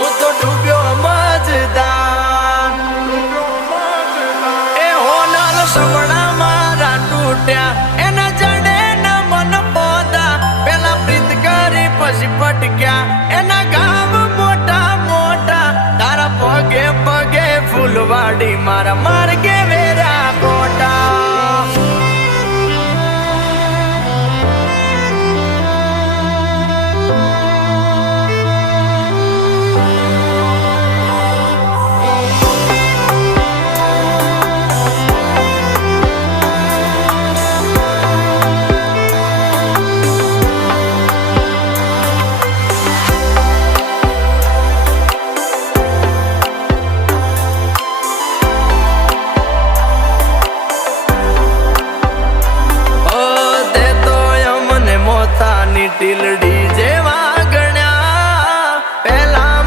હું તો ડૂબ્યો મજદાર એ હોનલ સમણા મારા તૂટ્યા એના જડે ના મન પોદા પેલા પ્રીત કરી પછી પટક્યા એના ગામ મોટા મોટા તારા પગે પગે ફૂલવાડી મારા